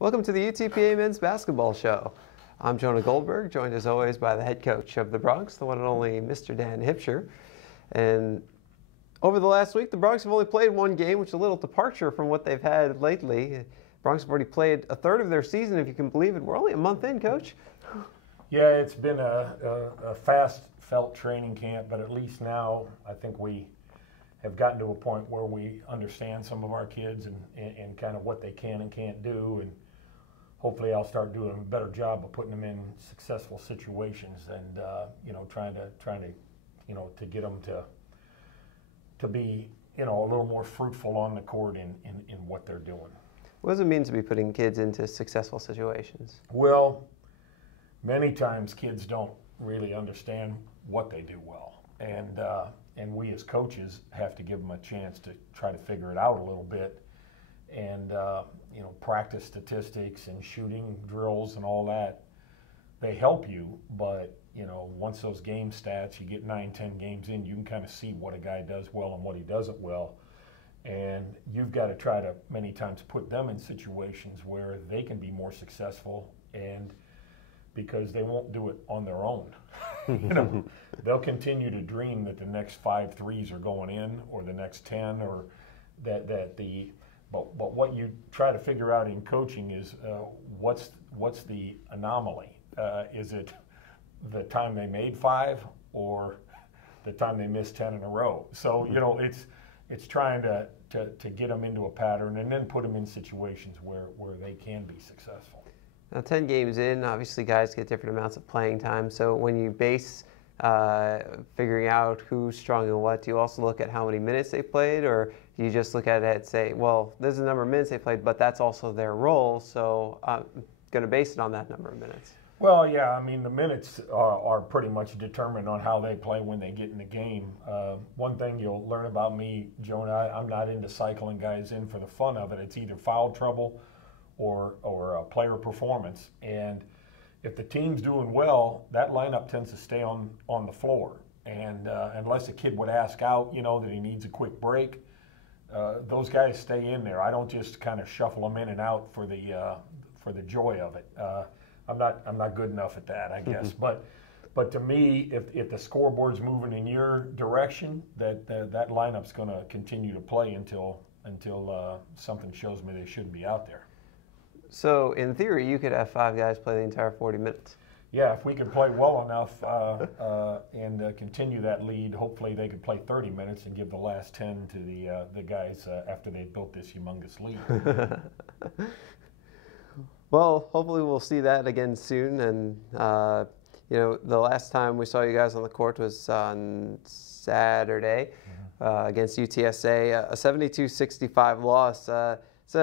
Welcome to the UTPA Men's Basketball Show. I'm Jonah Goldberg, joined as always by the head coach of the Bronx, the one and only Mr. Dan Hipsher. And over the last week, the Bronx have only played one game, which is a little departure from what they've had lately. Bronx have already played a third of their season, if you can believe it. We're only a month in, Coach. Yeah, it's been a fast-felt training camp, but at least now I think we have gotten to a point where we understand some of our kids and kind of what they can and can't do, and hopefully I'll start doing a better job of putting them in successful situations and trying to to get them to be a little more fruitful on the court in what they're doing. What does it mean to be putting kids into successful situations? Well, many times kids don't really understand what they do well, and we as coaches have to give them a chance to try to figure it out a little bit, and practice statistics and shooting drills and all that. They help you, but once those game stats, you get 9-10 games in, you can kind of see what a guy does well and what he doesn't well, and you've got to try to many times put them in situations where they can be more successful, and because they won't do it on their own. They'll continue to dream that the next 5 threes are going in, or the next 10, or but what you try to figure out in coaching is what's the anomaly? Is it the time they made 5, or the time they missed 10 in a row? So it's trying to get them into a pattern and then put them in situations where they can be successful. Now, 10 games in, obviously guys get different amounts of playing time. So when you base figuring out who's strong and what, do you also look at how many minutes they played, or do you just look at it and say, well, there's a number of minutes they played, but that's also their role, so I'm going to base it on that number of minutes? Well, yeah, I mean, the minutes are pretty much determined on how they play when they get in the game. One thing you'll learn about me, Jonah, I'm not into cycling guys in for the fun of it. It's either foul trouble or player performance. And if the team's doing well, that lineup tends to stay on the floor. And unless a kid would ask out, that he needs a quick break, those guys stay in there. I don't just kind of shuffle them in and out for the joy of it. I'm not good enough at that, I guess. But to me, if the scoreboard's moving in your direction, that lineup's going to continue to play until something shows me they shouldn't be out there. So in theory, you could have 5 guys play the entire 40 minutes. Yeah, if we could play well enough and continue that lead, hopefully they could play 30 minutes and give the last 10 to the guys after they built this humongous lead. Well, hopefully we'll see that again soon. And the last time we saw you guys on the court was on Saturday against UTSA, a 72-65 loss. It's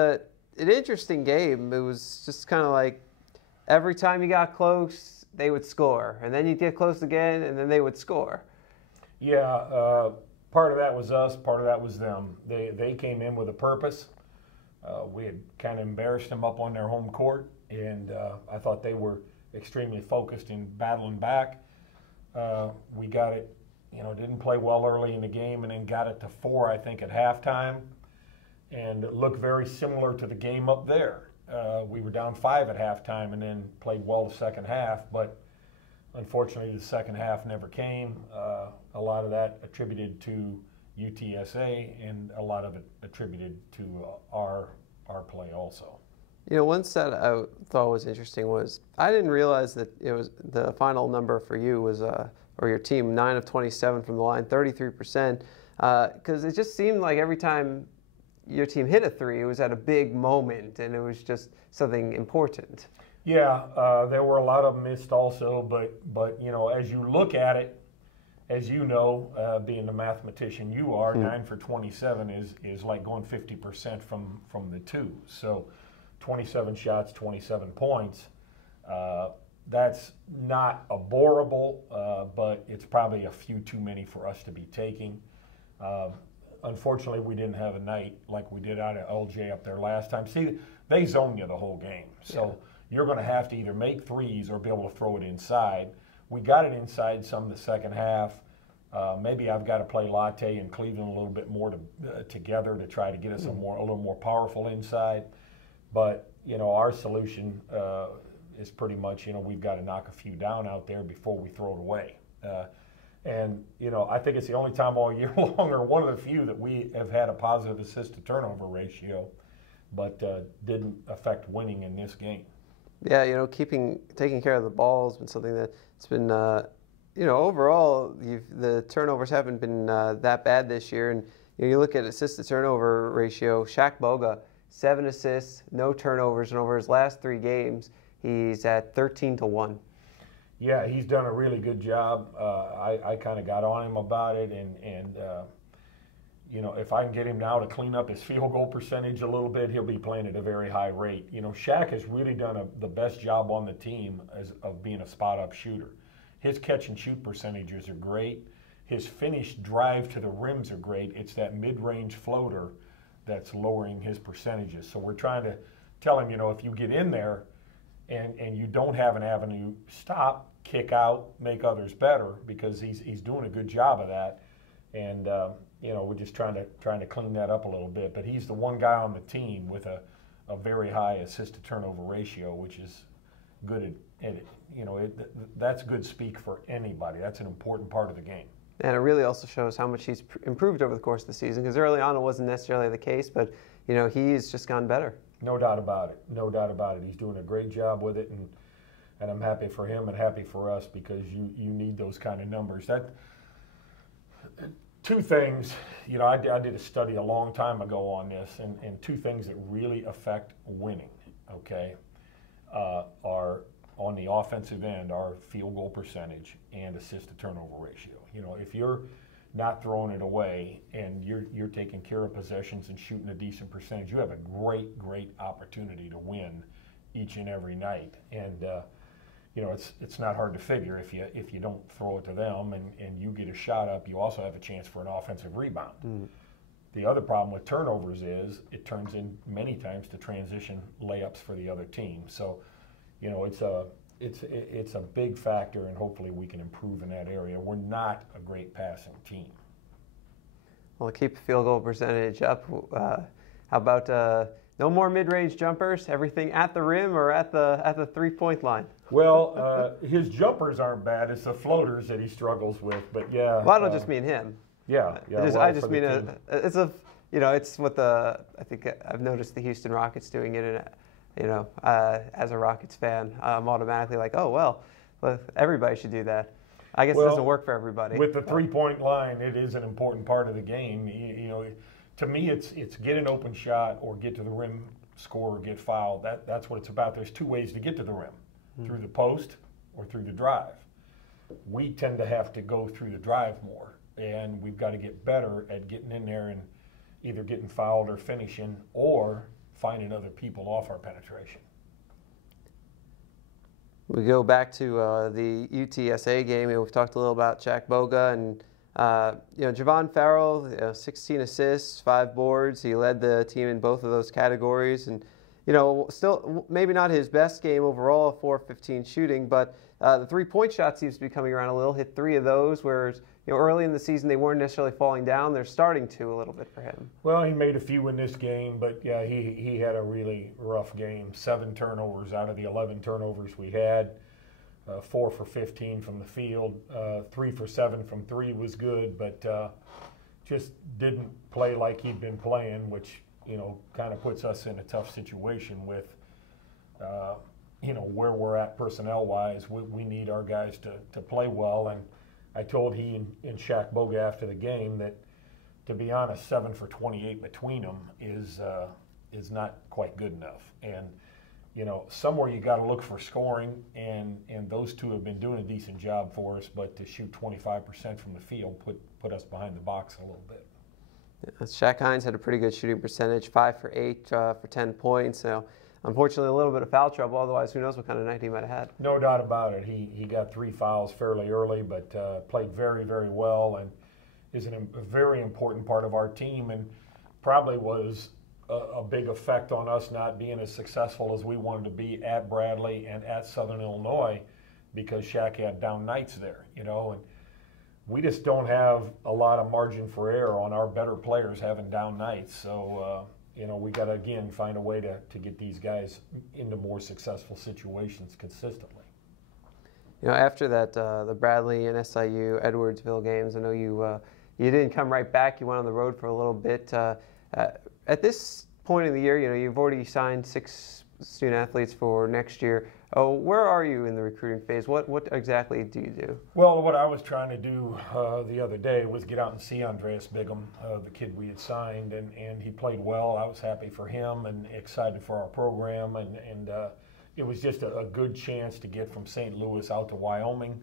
an interesting game. It was just kind of like every time you got close, they would score, and then you'd get close again, and then they would score. Yeah, part of that was us, part of that was them. They came in with a purpose. We had kind of embarrassed them up on their home court, and I thought they were extremely focused in battling back. We got it, didn't play well early in the game, and then got it to 4, I think, at halftime. And it looked very similar to the game up there. We were down 5 at halftime and then played well the second half, but unfortunately the second half never came. A lot of that attributed to UTSA, and a lot of it attributed to our play also. One stat I thought was interesting was I didn't realize that it was the final number for you was, or your team, 9 of 27 from the line, 33%, because it just seemed like every time your team hit a 3, it was at a big moment, and it was just something important. Yeah, there were a lot of them missed also, but as you look at it, as being the mathematician you are, 9 for 27 is like going 50% from the 2. So 27 shots, 27 points. That's not aborable, but it's probably a few too many for us to be taking. Unfortunately, we didn't have a night like we did out at LJ up there last time. See, they zone you the whole game. So you're going to have to either make threes or be able to throw it inside. We got it inside some of the second half. Maybe I've got to play Latte and Cleveland a little bit more together to try to get us a little more powerful inside. But our solution is pretty much, we've got to knock a few down out there before we throw it away. And I think it's the only time all year long, or one of the few, that we have had a positive assist to turnover ratio, but didn't affect winning in this game. Yeah, taking care of the ball has been something that's been, overall, the turnovers haven't been that bad this year. And you look at assist to turnover ratio, Shaq Boga, 7 assists, no turnovers, and over his last 3 games, he's at 13-1. Yeah, he's done a really good job. I kind of got on him about it, and if I can get him now to clean up his field goal percentage a little bit, he'll be playing at a very high rate. Shaq has really done the best job on the team of being a spot-up shooter. His catch-and-shoot percentages are great. His finished drive to the rims are great. It's that mid-range floater that's lowering his percentages. So we're trying to tell him, if you get in there and you don't have an avenue, stop, kick out, make others better, because he's doing a good job of that. And we're just trying to clean that up a little bit. But he's the one guy on the team with a very high assist to turnover ratio, which is good at it. That's good speak for anybody. That's an important part of the game. And it really also shows how much he's improved over the course of the season, because early on it wasn't necessarily the case, but he's just gone better. No doubt about it. No doubt about it. He's doing a great job with it, and I'm happy for him and happy for us, because you need those kind of numbers. Two things, I did a study a long time ago on this, and 2 things that really affect winning, okay, are on the offensive end, are field goal percentage and assist to turnover ratio. If you're not throwing it away and you're taking care of possessions and shooting a decent percentage, you have a great opportunity to win each and every night. And it's not hard to figure. If you don't throw it to them and you get a shot up, you also have a chance for an offensive rebound. The other problem with turnovers is it turns in many times to transition layups for the other team. So it's a big factor, and hopefully we can improve in that area. We're not a great passing team. Well, keep the field goal percentage up. How about no more mid-range jumpers? Everything at the rim or at the 3-point line? Well, his jumpers aren't bad. It's the floaters that he struggles with. But yeah. Well, I don't just mean him. Yeah. I just mean it's what I think I've noticed the Houston Rockets doing it. As a Rockets fan, I'm automatically like, oh, well, everybody should do that. I guess it doesn't work for everybody. With the 3-point line, it is an important part of the game. To me, it's get an open shot or get to the rim, score, or get fouled. That's what it's about. There's 2 ways to get to the rim, through the post or through the drive. We tend to have to go through the drive more, and we've got to get better at getting in there and either getting fouled or finishing, or finding other people off our penetration. We go back to the UTSA game, and we've talked a little about Shaq Boga, and Javon Farrell, 16 assists, 5 boards. He led the team in both of those categories, and still maybe not his best game overall, 4-15 shooting, but the 3-point shot seems to be coming around a little. Hit 3 of those, whereas early in the season they weren't necessarily falling down. They're starting to a little bit for him. Well, he made a few in this game, but yeah, he had a really rough game. 7 turnovers out of the 11 turnovers we had. 4 for 15 from the field. 3 for 7 from 3 was good, but just didn't play like he'd been playing, which kind of puts us in a tough situation with where we're at personnel-wise. We need our guys to play well, and I told he and Shaq Boga after the game that, to be honest, 7 for 28 between them is not quite good enough. And somewhere you got to look for scoring, and those 2 have been doing a decent job for us. But to shoot 25% from the field put us behind the box a little bit. Yeah, Shaq Hines had a pretty good shooting percentage, 5 for 8 for 10 points. So unfortunately, a little bit of foul trouble. Otherwise, who knows what kind of night he might have had. No doubt about it. He got 3 fouls fairly early, but played very, very well, and is a very important part of our team, and probably was a big effect on us not being as successful as we wanted to be at Bradley and at Southern Illinois, because Shaq had down nights there, and we just don't have a lot of margin for error on our better players having down nights. So, we got to, again, find a way to get these guys into more successful situations consistently. After that, the Bradley and SIU Edwardsville games, I know you didn't come right back. You went on the road for a little bit. At this point in the year, you've already signed 6 student athletes for next year. Oh, where are you in the recruiting phase? What exactly do you do? Well, what I was trying to do the other day was get out and see Andreas Bigham, the kid we had signed, and he played well. I was happy for him and excited for our program, and it was just a good chance to get from St. Louis out to Wyoming.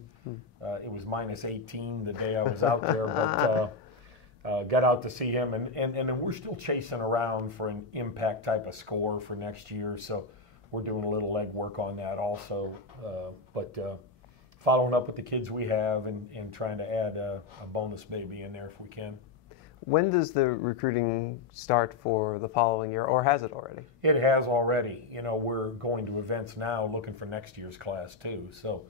It was minus 18 the day I was out there, but got out to see him, and then we're still chasing around for an impact type of score for next year, so we're doing a little legwork on that also, but following up with the kids we have and trying to add a bonus baby in there if we can. When does the recruiting start for the following year, or has it already? It has already. We're going to events now looking for next year's class too, so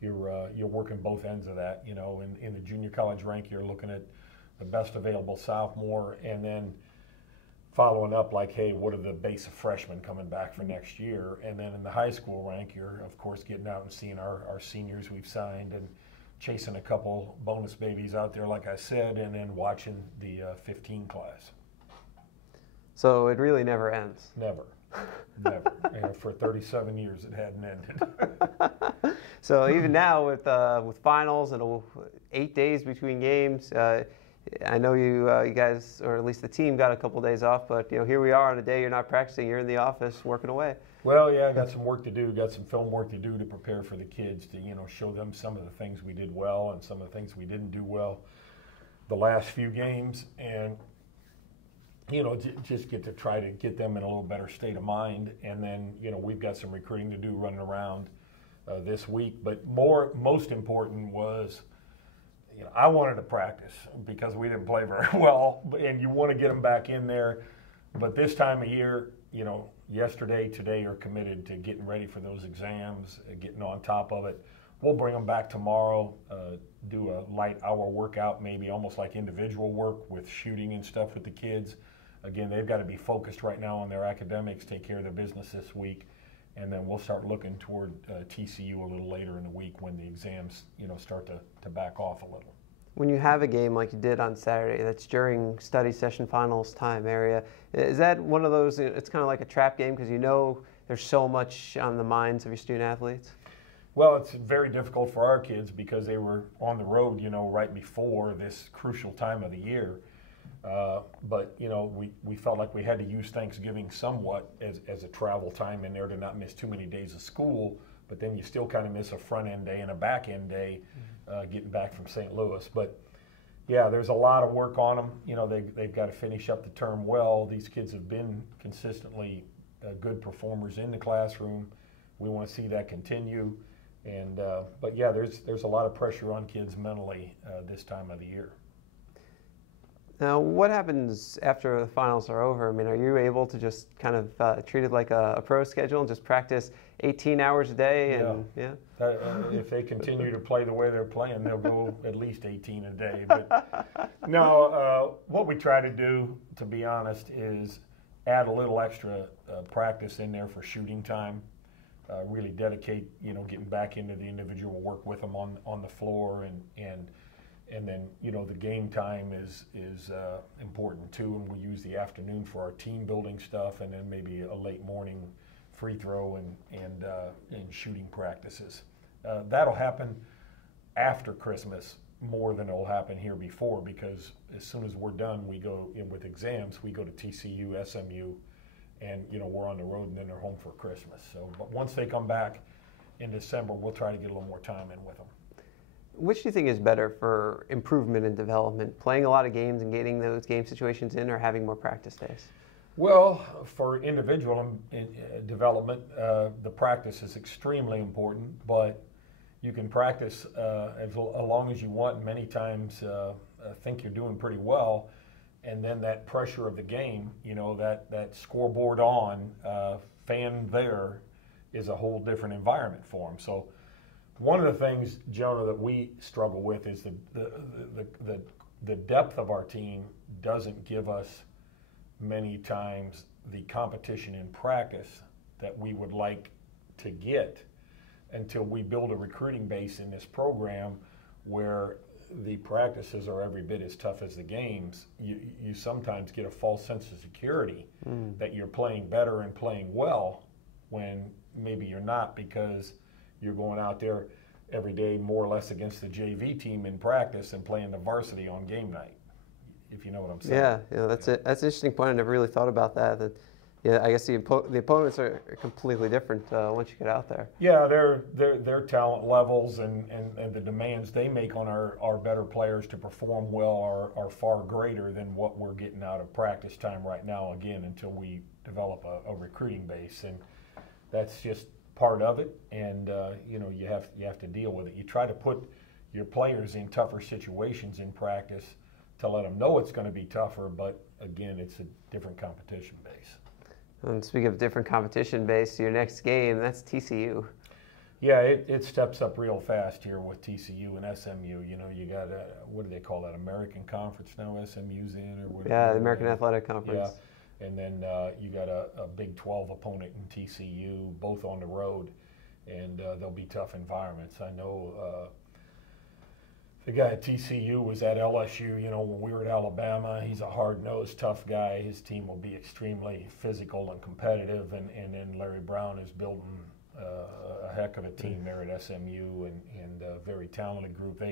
you're working both ends of that. In the junior college rank, you're looking at the best available sophomore, and then following up like, hey, what are the base of freshmen coming back for next year? And then in the high school rank, you're, of course, getting out and seeing our seniors we've signed and chasing a couple bonus babies out there, like I said, and then watching the 15 class. So it really never ends? Never. Never. For 37 years, it hadn't ended. So even now with finals and 8 days between games, I know you guys, or at least the team, got a couple days off, but here we are on a day you're not practicing. You're in the office working away. Well, yeah, I got some work to do. Got some film work to do to prepare for the kids to show them some of the things we did well and some of the things we didn't do well the last few games, and just get to try to get them in a little better state of mind. And then we've got some recruiting to do running around this week. But most important was, I wanted to practice because we didn't play very well, and you want to get them back in there. But this time of year, yesterday, today are committed to getting ready for those exams, getting on top of it. We'll bring them back tomorrow, do a light hour workout, maybe almost like individual work with shooting and stuff with the kids. Again, they've got to be focused right now on their academics, take care of their business this week, and then we'll start looking toward TCU a little later in the week when the exams, start to back off a little. When you have a game like you did on Saturday, that's during study session finals time area, is that one of those, it's kind of like a trap game because there's so much on the minds of your student athletes? Well, it's very difficult for our kids because they were on the road, right before this crucial time of the year. But we felt like we had to use Thanksgiving somewhat as a travel time in there to not miss too many days of school, but then you still kind of miss a front end day and a back end day getting back from St. Louis. But yeah, there's a lot of work on them. They've got to finish up the term well. These kids have been consistently good performers in the classroom. We want to see that continue. And but yeah, there's a lot of pressure on kids mentally this time of the year. Now, what happens after the finals are over? I mean, are you able to just kind of treat it like a pro schedule and just practice 18 hours a day? And if they continue to play the way they're playing, they'll go at least 18 a day. But no, what we try to do, to be honest, is add a little extra practice in there for shooting time. Really dedicate, getting back into the individual work with them on the floor, and then the game time is important too, and we use the afternoon for our team building stuff, and then maybe a late morning free throw and shooting practices. That'll happen after Christmas more than it'll happen here before, because as soon as we're done, we go in with exams. We go to TCU, SMU, and we're on the road, and then they're home for Christmas. So, but once they come back in December, we'll try to get a little more time in with them. Which do you think is better for improvement and development, playing a lot of games and getting those game situations in, or having more practice days? Well, for individual development, the practice is extremely important, but you can practice as long as you want, and many times think you're doing pretty well, and then that pressure of the game, that scoreboard on, fan there, is a whole different environment for them. So one of the things, Jonah, that we struggle with is the depth of our team doesn't give us many times the competition in practice that we would like to get until we build a recruiting base in this program where the practices are every bit as tough as the games. You sometimes get a false sense of security that you're playing better and playing well when maybe you're not, because you're going out there every day more or less against the JV team in practice and playing the varsity on game night, if you know what I'm saying. Yeah, that's it. That's an interesting point. I never really thought about that. Yeah, I guess the opponents are completely different once you get out there. Yeah, their talent levels and the demands they make on our better players to perform well are far greater than what we're getting out of practice time right now, again, until we develop a recruiting base. And that's just part of it, and you have to deal with it. You try to put your players in tougher situations in practice to let them know it's going to be tougher, but again, it's a different competition base. And speaking of different competition base, your next game, that's TCU. Yeah, it steps up real fast here with TCU and SMU. You know, you got what do they call that? American Conference now. SMU's in, or what? Yeah, the American Athletic Conference. Yeah, and then you got a Big 12 opponent in TCU, both on the road, and they'll be tough environments. I know the guy at TCU was at LSU, you know, when we were at Alabama. He's a hard-nosed, tough guy. His team will be extremely physical and competitive, and then Larry Brown is building a heck of a team there at SMU, and a very talented group.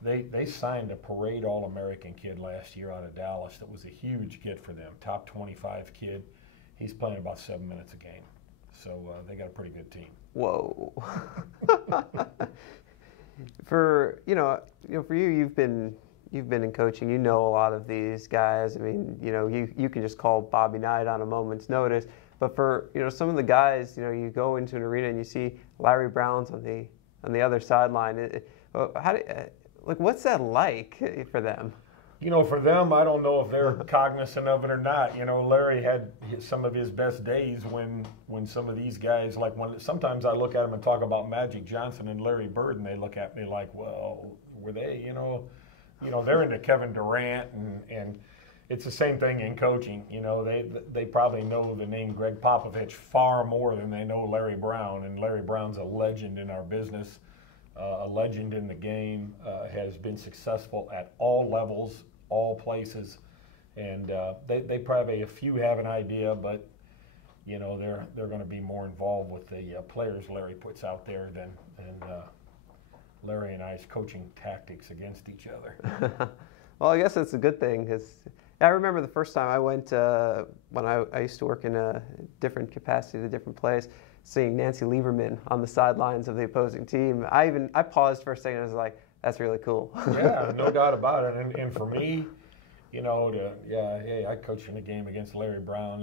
They signed a parade All-American kid last year out of Dallas that was a huge get for them, top 25 kid. He's playing about 7 minutes a game. So they got a pretty good team. Whoa. For for you, you've been in coaching. You know a lot of these guys. I mean, you can just call Bobby Knight on a moment's notice. But for some of the guys, you go into an arena and you see Larry Brown's on the other sideline. What's that like for them? For them, I don't know if they're cognizant of it or not. Larry had some of his best days when some of these guys, like sometimes I look at them and talk about Magic Johnson and Larry Bird, and they look at me like, well, were they, they're into Kevin Durant, and it's the same thing in coaching. They probably know the name Greg Popovich far more than they know Larry Brown, and Larry Brown's a legend in our business, a legend in the game, has been successful at all levels, all places, and they probably, a few have an idea, but they're going to be more involved with the players Larry puts out there than Larry and I's coaching tactics against each other. Well, I guess it's a good thing, because I remember the first time I went when I used to work in a different capacity at a different place, seeing Nancy Lieberman on the sidelines of the opposing team. I paused for a second and I was like, that's really cool. Yeah, no doubt about it. And for me, I coached in a game against Larry Brown.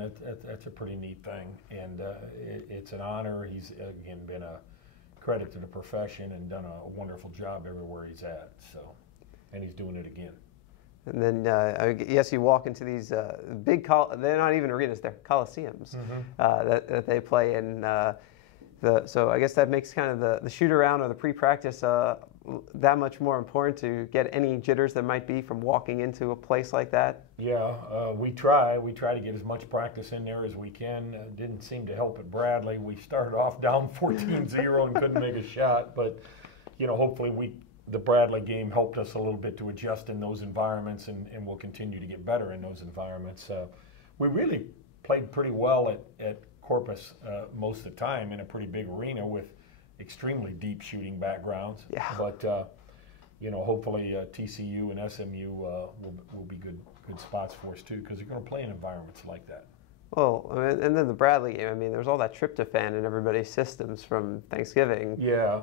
That's a pretty neat thing, and it's an honor. He's again been a credit to the profession and done a wonderful job everywhere he's at. So, and he's doing it again. And then, yes, you walk into these big, they're not even arenas, they're coliseums that they play in. So I guess that makes kind of the shoot-around or the pre-practice that much more important to get any jitters that might be from walking into a place like that. Yeah, we try to get as much practice in there as we can. Didn't seem to help at Bradley. We started off down 14-0 and couldn't make a shot, but hopefully the Bradley game helped us a little bit to adjust in those environments, and we'll continue to get better in those environments. We really played pretty well at Corpus most of the time in a pretty big arena with extremely deep shooting backgrounds. Yeah. But hopefully TCU and SMU will be good spots for us too, because they're going to play in environments like that. Well, and then the Bradley game, I mean, there's all that tryptophan in everybody's systems from Thanksgiving. Yeah.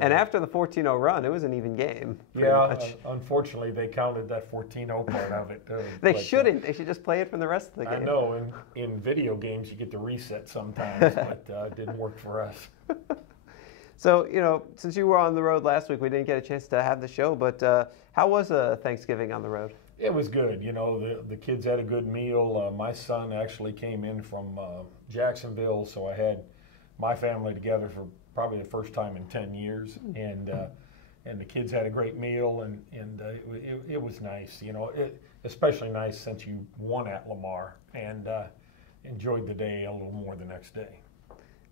And after the 14-0 run, it was an even game. Yeah, unfortunately, they counted that 14-0 part of it. They shouldn't. They should just play it from the rest of the game. I know. In video games, you get to reset sometimes, but it didn't work for us. So, since you were on the road last week, we didn't get a chance to have the show, but how was Thanksgiving on the road? It was good. The kids had a good meal. My son actually came in from Jacksonville, so I had my family together for probably the first time in 10 years. And and the kids had a great meal, and it was nice. Especially nice since you won at Lamar, and enjoyed the day a little more the next day.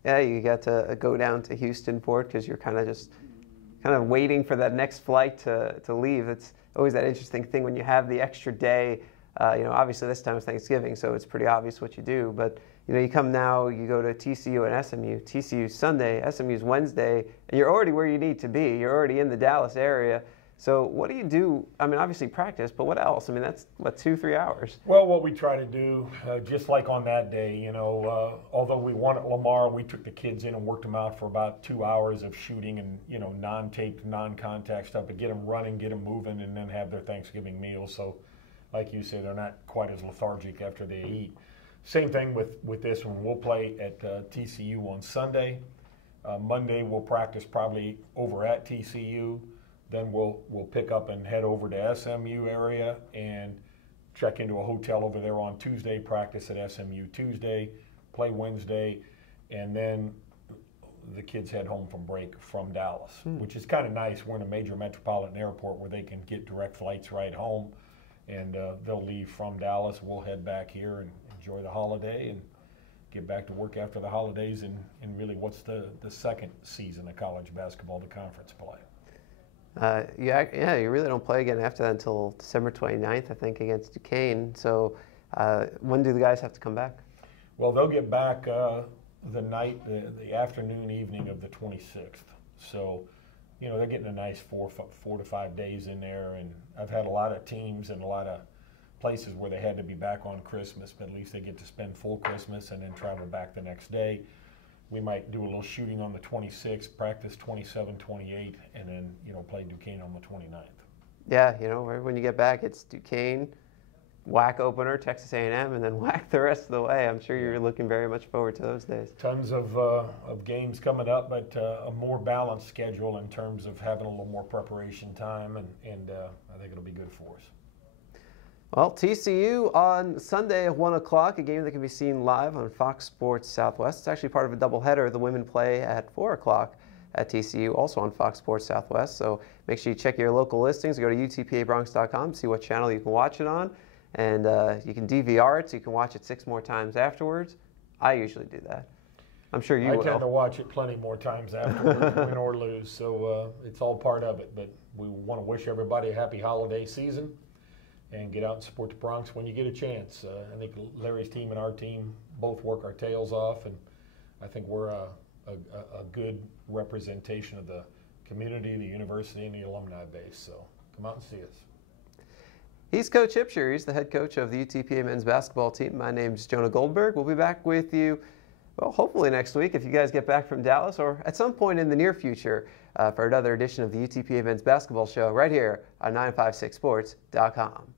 Yeah, you got to go down to Houston for it because you're kind of waiting for that next flight to leave. It's always that interesting thing when you have the extra day. Obviously this time is Thanksgiving, so it's pretty obvious what you do. But you come now, you go to TCU and SMU. TCU's Sunday, SMU's Wednesday, and you're already where you need to be. You're already in the Dallas area. So what do you do? I mean, obviously practice, but what else? I mean, that's, 2-3 hours? Well, what we try to do, just like on that day, although we won at Lamar, we took the kids in and worked them out for about 2 hours of shooting and, non-taped, non-contact stuff, but get them running, get them moving, and then have their Thanksgiving meal. So, like you said, they're not quite as lethargic after they eat. Same thing with this one. We'll play at TCU on Sunday. Monday, we'll practice probably over at TCU. Then we'll pick up and head over to SMU area and check into a hotel over there on Tuesday, practice at SMU Tuesday, play Wednesday, and then the kids head home from break from Dallas, which is kind of nice. We're in a major metropolitan airport where they can get direct flights right home, and they'll leave from Dallas. We'll head back here and enjoy the holiday and get back to work after the holidays and really what's the second season of college basketball, the conference play. You really don't play again after that until December 29th, I think, against Duquesne. So when do the guys have to come back? Well, they'll get back the afternoon, evening of the 26th. So, they're getting a nice 4 to 5 days in there. And I've had a lot of teams and a lot of places where they had to be back on Christmas, but at least they get to spend full Christmas and then travel back the next day. We might do a little shooting on the 26th, practice 27, 28, and then, play Duquesne on the 29th. Yeah, when you get back, it's Duquesne, WAC opener, Texas A&M, and then WAC the rest of the way. I'm sure you're looking very much forward to those days. Tons of games coming up, but a more balanced schedule in terms of having a little more preparation time, and I think it'll be good for us. Well, TCU on Sunday at 1 o'clock, a game that can be seen live on Fox Sports Southwest. It's actually part of a doubleheader. The women play at 4 o'clock at TCU, also on Fox Sports Southwest. So make sure you check your local listings. Go to UTPABronx.com, see what channel you can watch it on. And you can DVR it so you can watch it 6 more times afterwards. I usually do that. I'm sure you will. I tend to watch it plenty more times afterwards, win or lose. So it's all part of it. But we want to wish everybody a happy holiday season. And get out and support the Bronx when you get a chance. I think Larry's team and our team both work our tails off, and I think we're a good representation of the community, the university, and the alumni base. So come out and see us. He's Coach Hipsher. He's the head coach of the UTPA men's basketball team. My name's Jonah Goldberg. We'll be back with you, well, hopefully next week if you guys get back from Dallas, or at some point in the near future for another edition of the UTPA men's basketball show right here on 956sports.com.